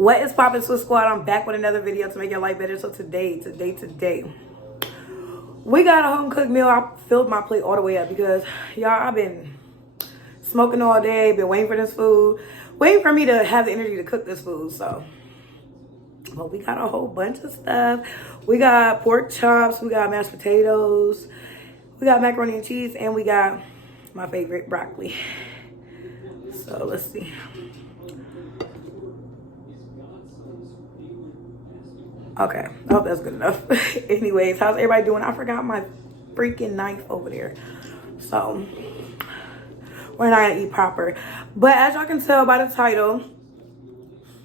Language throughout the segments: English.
What is poppin', Swiss Squad? I'm back with another video to make your life better. So today, we got a home cooked meal. I filled my plate all the way up because, y'all, I've been smoking all day, been waiting for this food, waiting for me to have the energy to cook this food. So, but we got a whole bunch of stuff. We got pork chops, we got mashed potatoes, we got macaroni and cheese, and we got my favorite, broccoli. So let's see. Okay, I hope that's good enough. Anyways, how's everybody doing? I forgot my freaking knife over there. So, we're not gonna eat proper. But as y'all can tell by the title,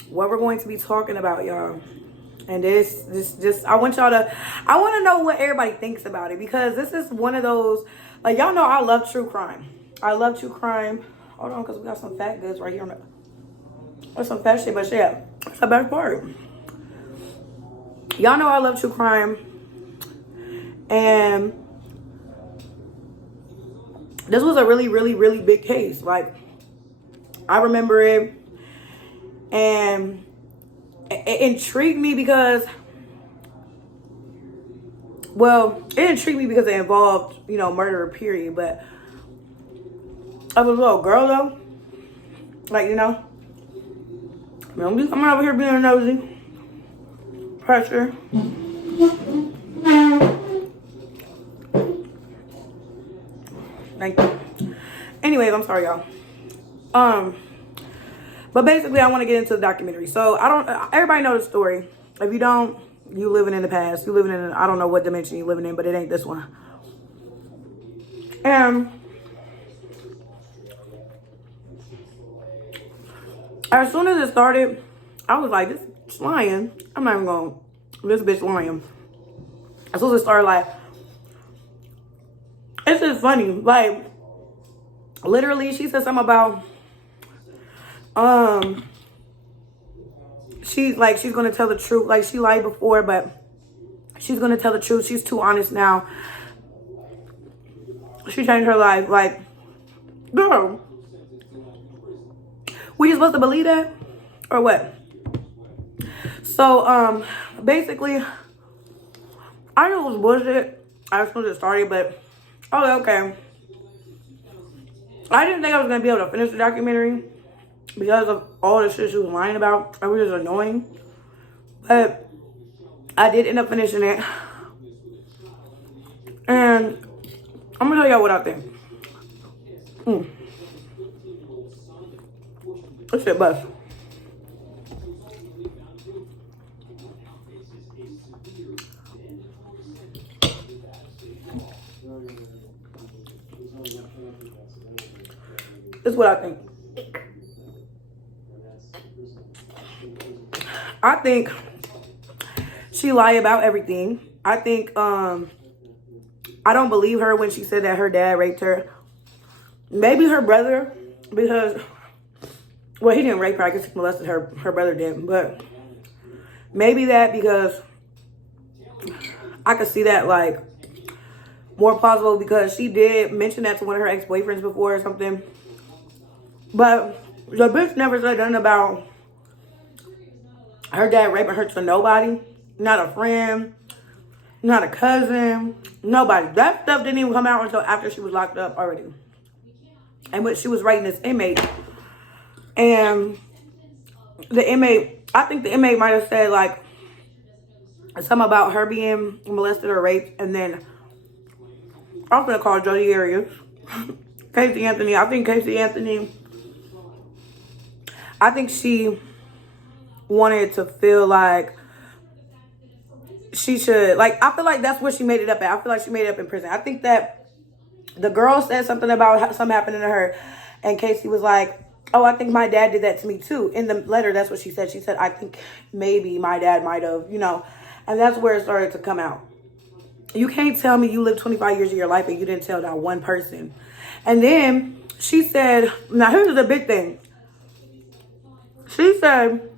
what we're going to be talking about, y'all. And I want to know what everybody thinks about it. Because this is one of those, like, y'all know I love true crime. I love true crime. Hold on, because we got some fat goods right here. Or some fat shit, but yeah, that's the best part. Y'all know I love true crime, and this was a really big case. Like, I remember it, and it intrigued me because, well, it intrigued me because it involved, you know, murder, period. But I was a little girl though, like, you know, don't be coming over here being nosy. Pressure. Thank you. Anyways, I'm sorry, y'all. But basically, I want to get into the documentary. So everybody know the story. If you don't, you living in the past. You living in, I don't know what dimension you living in, but it ain't this one. And as soon as it started, I was like, this bitch lying. I'm not even going, this bitch lying. As soon as it started, like, it's just funny. Like, literally, she said something about, she's going to tell the truth. Like, she lied before, but she's going to tell the truth. She's too honest now. She changed her life. Like, girl, we supposed to believe that? Or what? So, basically, I knew it was bullshit as soon as it started, but, oh, okay. I didn't think I was going to be able to finish the documentary because of all the shit she was lying about. It was just annoying. But I did end up finishing it. And I'm going to tell y'all what I think. This shit bust. This is what I think. I think she lied about everything. I think I don't believe her when she said that her dad raped her. Maybe her brother, because, well, he didn't rape her. I guess he molested her. Her brother did. But maybe that, because I could see that, like, more plausible, because she did mention that to one of her ex-boyfriends before or something. But the bitch never said nothing about her dad raping her to nobody. Not a friend, not a cousin, nobody. That stuff didn't even come out until after she was locked up already. And when she was writing this inmate. And the inmate, I think the inmate might have said, like, something about her being molested or raped. And then I'm going to call Jody Arias. Casey Anthony. I think Casey Anthony, I think she wanted to feel like she should, like, I feel like that's where she made it up at. I feel like she made it up in prison. I think that the girl said something about something happening to her, and Casey was like, oh, I think my dad did that to me too. In the letter, that's what she said. She said, I think maybe my dad might have, you know, and that's where it started to come out. You can't tell me you lived 25 years of your life and you didn't tell that one person. And then she said, now here's the big thing. She said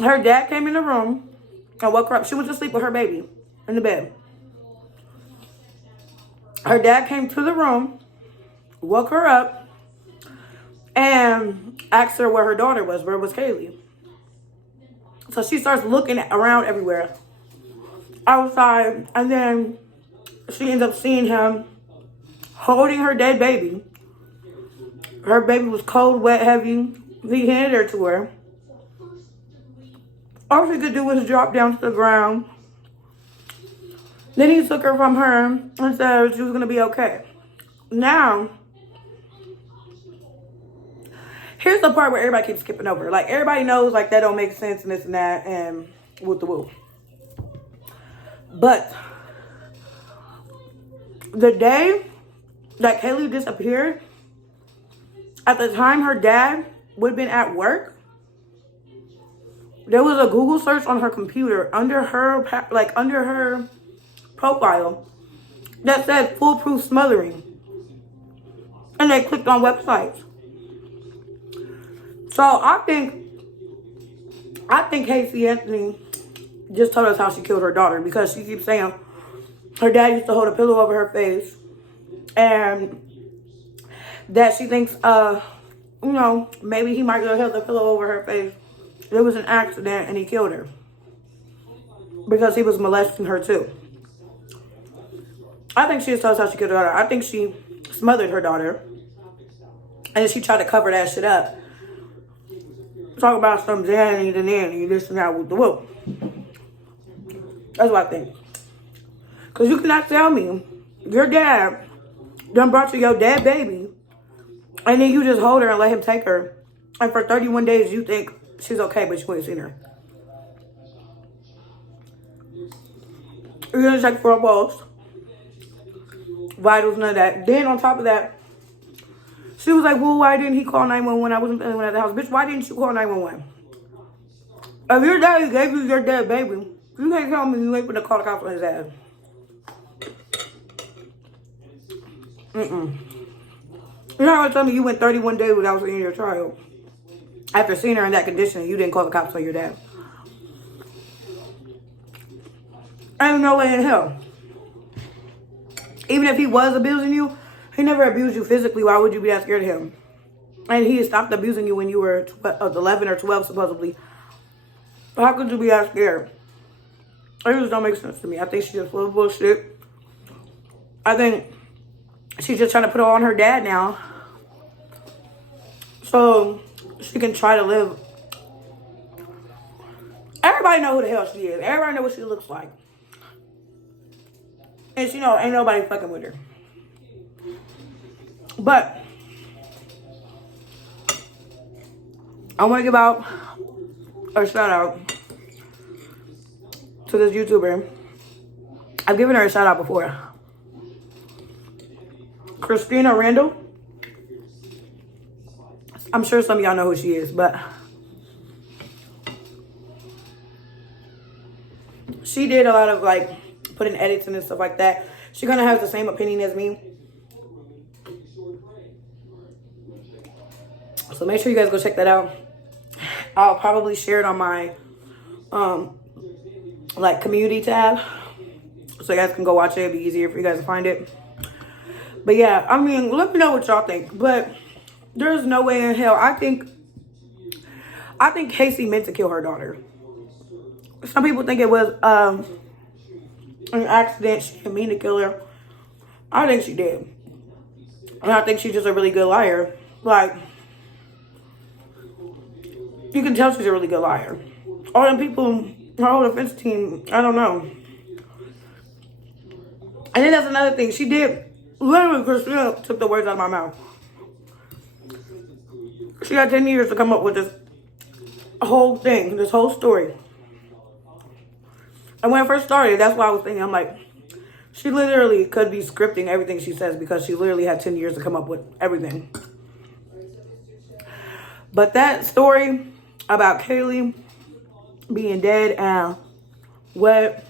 her dad came in the room and woke her up. She was asleep with her baby in the bed. Her dad came to the room, woke her up, and asked her where her daughter was, where was Kaylee. So she starts looking around everywhere, outside, and then she ends up seeing him holding her dead baby. Her baby was cold, wet, heavy. He handed her to her. All she could do was drop down to the ground. Then he took her from her and said she was going to be okay. Now, here's the part where everybody keeps skipping over. Like, everybody knows, like, that don't make sense and this and that and whoop the whoop. But the day that Kaylee disappeared, at the time her dad would have been at work, there was a Google search on her computer under her profile that said foolproof smothering. And they clicked on websites. So I think Casey Anthony just told us how she killed her daughter, because she keeps saying her dad used to hold a pillow over her face, and that she thinks, maybe he might have held the pillow over her face. It was an accident and he killed her because he was molesting her too. I think she just told us how she killed her daughter. I think she smothered her daughter and she tried to cover that shit up. Talk about some Danny, the nanny, this and that with the whoop. That's what I think. Because you cannot tell me your dad done brought you your dead baby and then you just hold her and let him take her. And for 31 days you think she's okay, but you ain't seen her. You're gonna check for a pulse, vitals, none of that. Then on top of that, she was like, well, why didn't he call 911? I wasn't the only one at the house. Bitch, why didn't you call 911? If your daddy gave you your dead baby, you can't tell me you ain't gonna call the cops on his ass. You're not gonna tell me you went 31 days without seeing your child. After seeing her in that condition, you didn't call the cops on your dad. Ain't no way in hell. Even if he was abusing you, he never abused you physically. Why would you be that scared of him? And he stopped abusing you when you were 11 or 12, supposedly. How could you be that scared? It just don't make sense to me. I think she's just full of bullshit. I think she's just trying to put it on her dad now, so she can try to live. Everybody know who the hell she is. Everybody know what she looks like. And she know ain't nobody fucking with her. But I want to give out a shout out to this YouTuber. I've given her a shout out before. Christina Randall. I'm sure some of y'all know who she is, but she did a lot of like putting edits and stuff like that. She kind of has the same opinion as me. So make sure you guys go check that out. I'll probably share it on my like community tab, so you guys can go watch it. It'd be easier for you guys to find it. But yeah, I mean, let me know what y'all think. But there's no way in hell. I think Casey meant to kill her daughter. Some people think it was an accident. She didn't mean to kill her. I think she did. And I think she's just a really good liar. Like, you can tell she's a really good liar. All them people, her whole defense team, I don't know. And then that's another thing. She did, literally, Christina took the words out of my mouth. She had 10 years to come up with this whole thing, this whole story. And when I first started, that's why I was thinking, I'm like, she literally could be scripting everything she says because she literally had 10 years to come up with everything. But that story about Kaylee being dead and wet,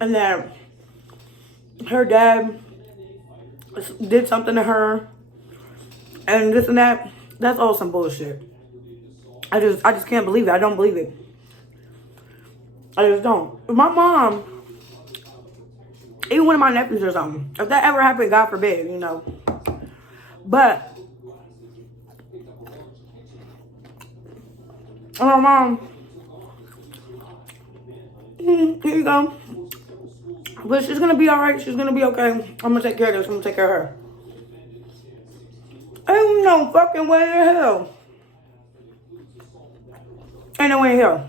and that her dad did something to her, and this and that, that's all some bullshit. I just can't believe it. I don't believe it. I just don't. If my mom, even one of my nephews or something, if that ever happened, God forbid, you know. But And my mom, here you go. But she's gonna be all right. She's gonna be okay. I'm gonna take care of this. I'm gonna take care of her. Ain't no fucking way in hell. Ain't no way in hell.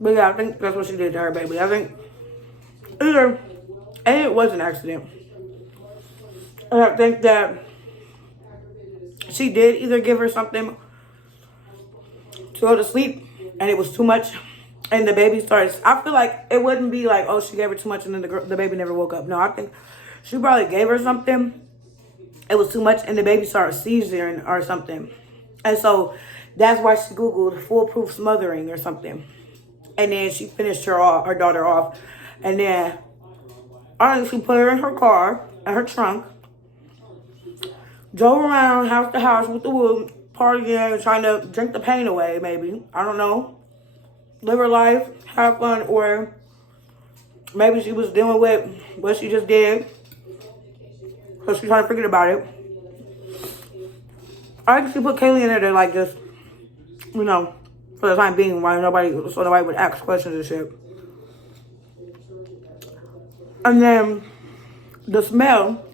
But yeah, I think that's what she did to her baby. I think either, and it was an accident. And I think that she did either give her something to go to sleep and it was too much and the baby starts. I feel like it wouldn't be like, oh, she gave her too much and then the baby never woke up. No, I think she probably gave her something. It was too much and the baby started seizuring or something. And so that's why she Googled foolproof smothering or something. And then she finished her daughter off. And then she put her in her car, in her trunk, drove around house to house with the wood, partying, trying to drink the pain away, maybe. I don't know. Live her life, have fun, or maybe she was dealing with what she just did. So she's trying to forget about it. I think she put Kaylee in there to like just, you know, for the time being, so nobody would ask questions and shit. And then the smell,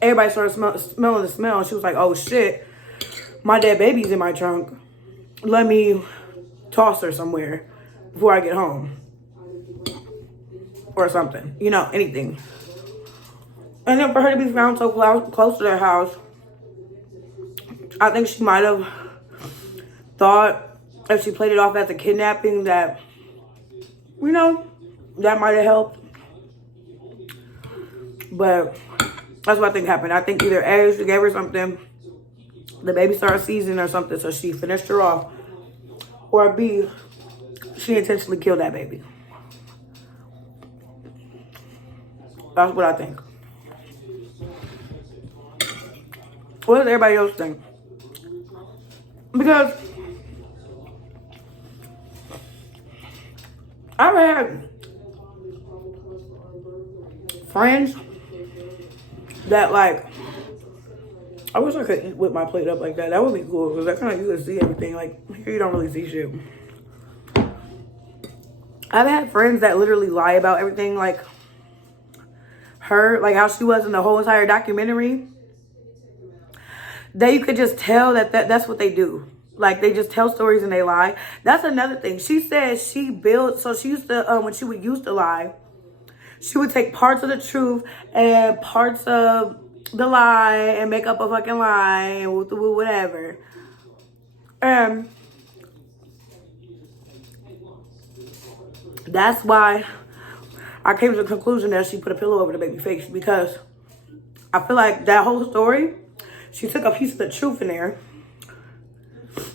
everybody started smelling the smell. And she was like, oh shit, my dead baby's in my trunk. Let me toss her somewhere before I get home. Or something, you know, anything. And then for her to be found so close to their house, I think she might have thought if she played it off as a kidnapping that, you know, that might have helped. But that's what I think happened. I think either A, she gave her something, the baby started seizing or something, so she finished her off. Or B, she intentionally killed that baby. That's what I think. What does everybody else think? Because I've had friends that like, I wish I could eat with my plate up like that. That would be cool because that kind of you can see everything. Like here you don't really see shit. I've had friends that literally lie about everything, like her, like how she was in the whole entire documentary. That you could just tell that's what they do. Like they just tell stories and they lie. That's another thing. She said she built, so she used to, when she would used to lie, she would take parts of the truth and parts of the lie and make up a fucking lie and whatever. That's why I came to the conclusion that she put a pillow over the baby's face, because I feel like that whole story, she took a piece of the truth in there,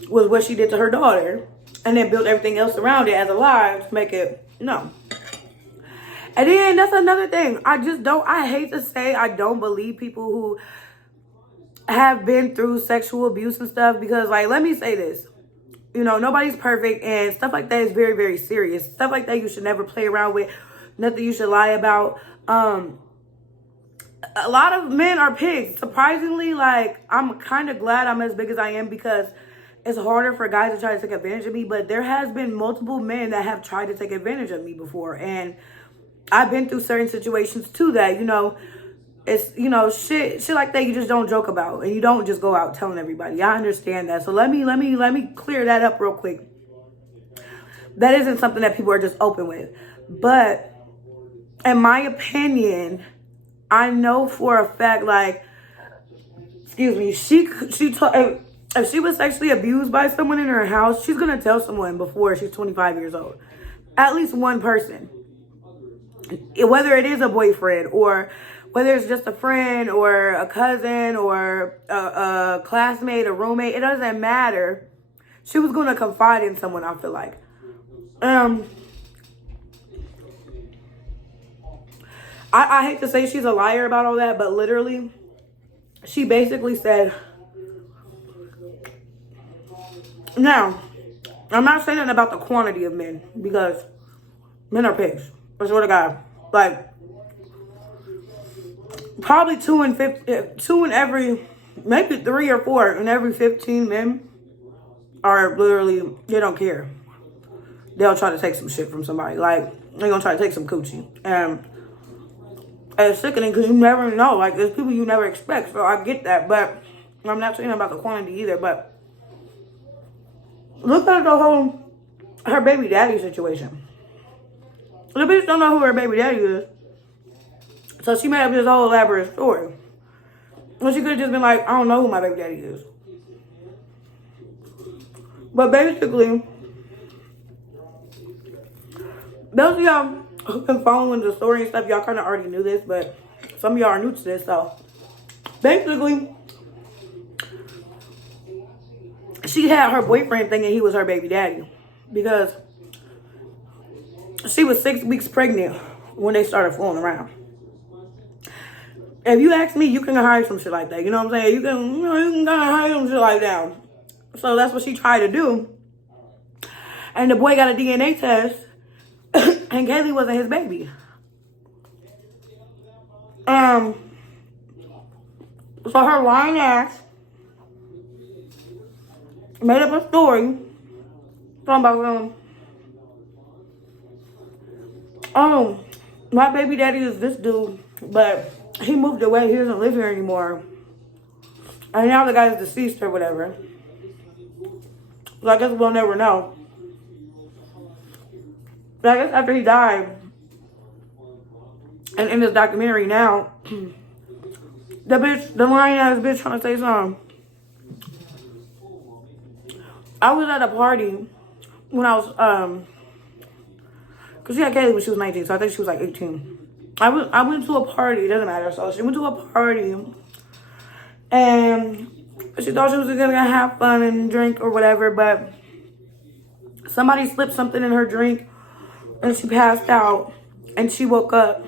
was what she did to her daughter, and then built everything else around it as a lie to make it, no. And then that's another thing. I hate to say I don't believe people who have been through sexual abuse and stuff, because like, let me say this. You know, nobody's perfect and stuff like that is very, very serious. Stuff like that you should never play around with. Nothing you should lie about. A lot of men are pigs. Surprisingly, like, I'm kind of glad I'm as big as I am, because it's harder for guys to try to take advantage of me. But there has been multiple men that have tried to take advantage of me before. And I've been through certain situations too that, you know, it's, you know, shit like that you just don't joke about. And you don't just go out telling everybody. I understand that. So let me clear that up real quick. That isn't something that people are just open with. But in my opinion, I know for a fact, like, excuse me, if she was sexually abused by someone in her house, she's going to tell someone before she's 25 years old. At least one person. Whether it is a boyfriend or whether it's just a friend or a cousin or a classmate, a roommate, it doesn't matter. She was going to confide in someone, I feel like. I hate to say she's a liar about all that, but literally, she basically said, now, I'm not saying that about the quantity of men, because men are pigs. I swear to God. Like, probably two in every, maybe 3 or 4 in every 15 men are literally, they don't care. They'll try to take some shit from somebody. Like, they're gonna try to take some coochie. And it's sickening because you never know. Like, there's people you never expect. So I get that. But I'm not saying about the quantity either. But look at the whole, her baby daddy situation. The bitch don't know who her baby daddy is. So she made up this whole elaborate story. Well, she could have just been like, I don't know who my baby daddy is. But basically, those of y'all who've been following the story and stuff, y'all kind of already knew this, but some of y'all are new to this. So basically, she had her boyfriend thinking he was her baby daddy because she was 6 weeks pregnant when they started fooling around. If you ask me, you can hide some shit like that. You know what I'm saying? You can hide some shit like that. So that's what she tried to do. And the boy got a DNA test, and Kaylee wasn't his baby. So her lying ass made up a story talking about my baby daddy is this dude, but he moved away. He doesn't live here anymore. And now the guy's deceased or whatever. So I guess we'll never know. But I guess after he died, and in this documentary now, the lying ass bitch trying to say something. I was at a party when I was, because she had Kaylee when she was 19, so I think she was like 18. I went to a party, it doesn't matter. So she went to a party, and she thought she was gonna have fun and drink or whatever, but somebody slipped something in her drink, and she passed out, and she woke up,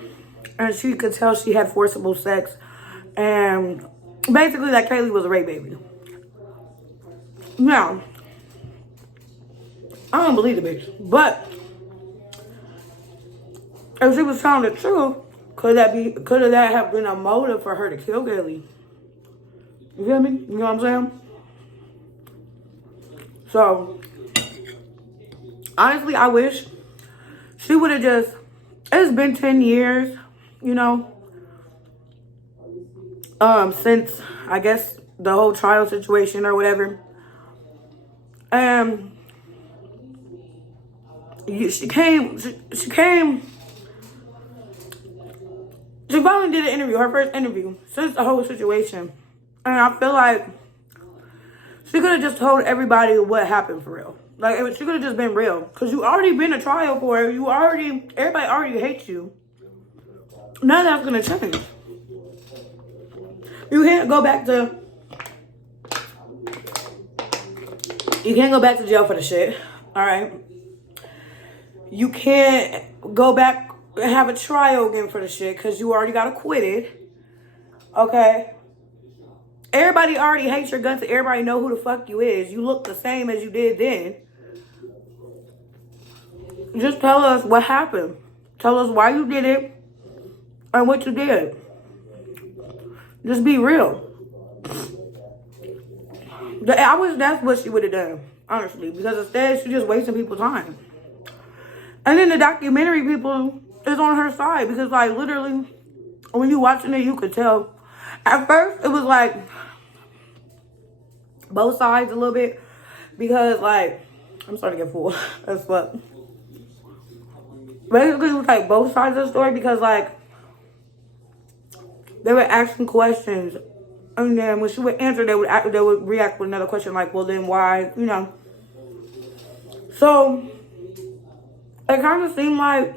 and she could tell she had forcible sex, and basically that Kaylee was a rape baby. Now, I don't believe the bitch, but if she was telling the truth, could that have been a motive for her to kill Kaylee? You feel me? You know what I'm saying? So, honestly, I wish she would have just, it's been 10 years, you know, since, I guess, the whole trial situation or whatever. She finally did an interview, her first interview since the whole situation. And I feel like she could have just told everybody what happened for real. Like, she could have just been real. Because you already been a trial for it. Everybody already hates you. None of that's going to change. You can't go back to jail for the shit. Alright? You can't go back and have a trial again for the shit because you already got acquitted. Okay? Everybody already hates your guts. Everybody know who the fuck you is. You look the same as you did then. Just tell us what happened. Tell us why you did it and what you did. Just be real. I wish that's what she would have done, honestly, because instead she just wasting people's time. And then the documentary people is on her side because, like, literally, when you watching it, you could tell. At first, it was like both sides a little bit because, like, I'm starting to get full as fuck. Basically, it was like both sides of the story because, like, they were asking questions, and then when she would answer, they would react with another question, like, well, then why, you know? So it kind of seemed like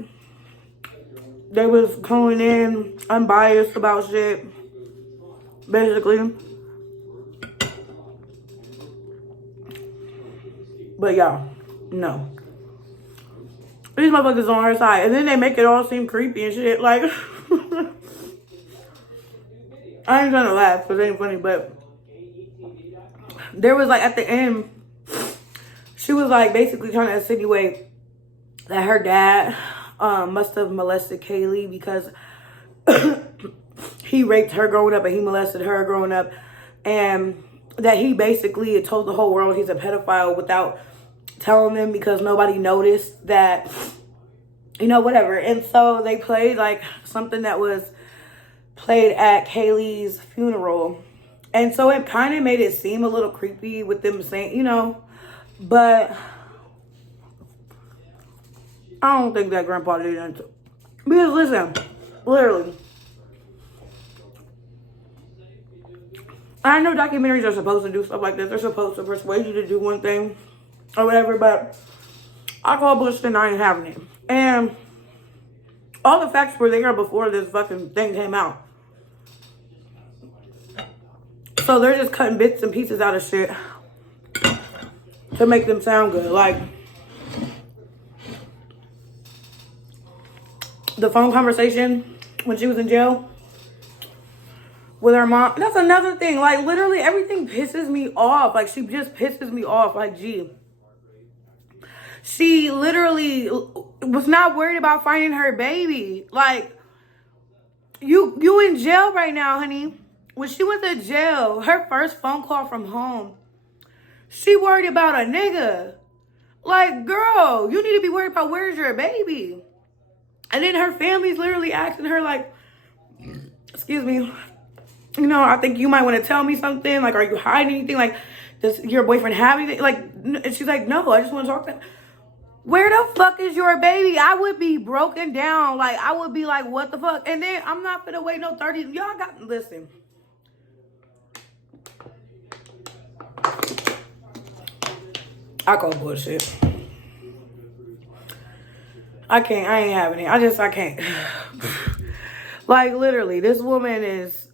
they was going in unbiased about shit, basically. But y'all, no. These motherfuckers on her side. And then they make it all seem creepy and shit. Like, I ain't gonna laugh because it ain't funny, but there was, like, at the end, she was, like, basically trying to insinuate that her dad must have molested Kaylee because he raped her growing up and he molested her growing up. And that he basically told the whole world he's a pedophile without telling them because nobody noticed that, you know, whatever. And so they played like something that was played at Kaylee's funeral. And so it kind of made it seem a little creepy with them saying, you know, but I don't think that grandpa did that. Because listen, literally, I know documentaries are supposed to do stuff like this. They're supposed to persuade you to do one thing or whatever, but I call bullshit and I ain't having it. And all the facts were there before this fucking thing came out. So they're just cutting bits and pieces out of shit to make them sound good. Like, the phone conversation when she was in jail with her mom. That's another thing. Like, literally everything pisses me off. Like, she just pisses me off. Like, gee. She literally was not worried about finding her baby. Like, you in jail right now, honey. When she went to jail, her first phone call from home, she worried about a nigga. Like, girl, you need to be worried about where's your baby. And then her family's literally asking her, like, excuse me, you know, I think you might want to tell me something. Like, are you hiding anything? Like, does your boyfriend have anything? Like, and she's like, no, I just want to talk to him. Where the fuck is your baby? I would be broken down. Like, I would be like, what the fuck? And then I'm not gonna wait no 30. Y'all got, listen. I call bullshit. I ain't having it. I can't. Like, literally, this woman is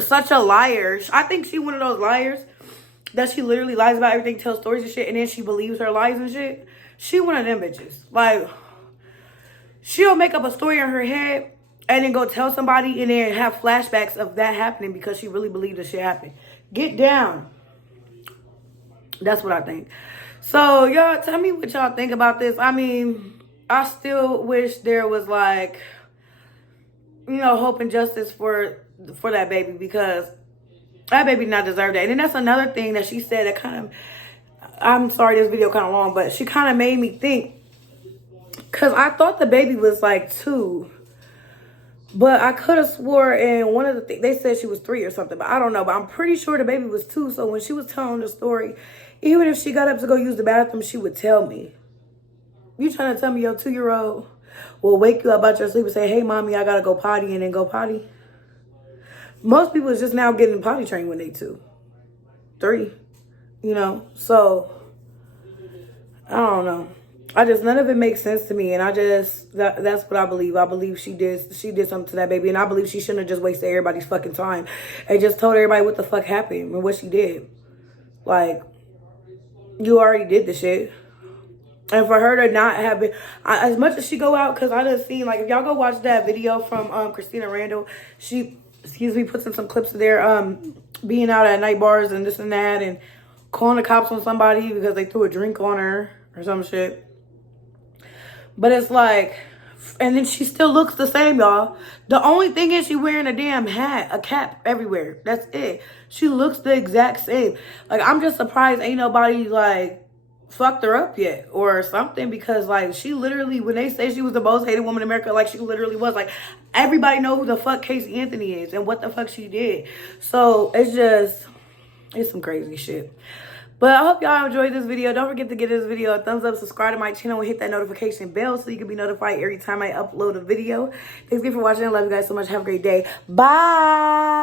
such a liar. I think she one of those liars that she literally lies about everything, tells stories and shit, and then she believes her lies and shit. She one of them bitches. Like, she'll make up a story in her head and then go tell somebody and then have flashbacks of that happening because she really believed that shit happened. Get down. That's what I think. So, y'all, tell me what y'all think about this. I mean, I still wish there was, like, you know, hope and justice for that baby because that baby did not deserve that. And then that's another thing that she said that kind of, I'm sorry, this video kind of long, but she kind of made me think because I thought the baby was, like, 2. But I could have swore in one of the things, they said she was 3 or something, but I don't know. But I'm pretty sure the baby was 2. So when she was telling the story, even if she got up to go use the bathroom, she would tell me. You trying to tell me your 2-year-old will wake you up out your sleep and say, hey, mommy, I got to go potty, and then go potty? Most people is just now getting potty trained when they 2, 3, you know? So, I don't know. None of it makes sense to me. And that's what I believe. I believe she did something to that baby. And I believe she shouldn't have just wasted everybody's fucking time and just told everybody what the fuck happened and what she did. Like, you already did the shit. And for her to not have been, as much as she go out, because I done seen, like, if y'all go watch that video from Christina Randall, she, puts in some clips of there, being out at night bars and this and that, and calling the cops on somebody because they threw a drink on her or some shit. But it's like, and then she still looks the same, y'all. The only thing is she wearing a damn hat, a cap everywhere. That's it. She looks the exact same. Like, I'm just surprised ain't nobody, like, fucked her up yet or something, because, like, she literally, when they say she was the most hated woman in America, like, she literally was. Like, everybody know who the fuck Casey Anthony is and what the fuck she did. So it's some crazy shit. But I hope y'all enjoyed this video. Don't forget to give this video a thumbs up, subscribe to my channel, and hit that notification bell so you can be notified every time I upload a video. Thanks again for watching. I love you guys so much. Have a great day. Bye.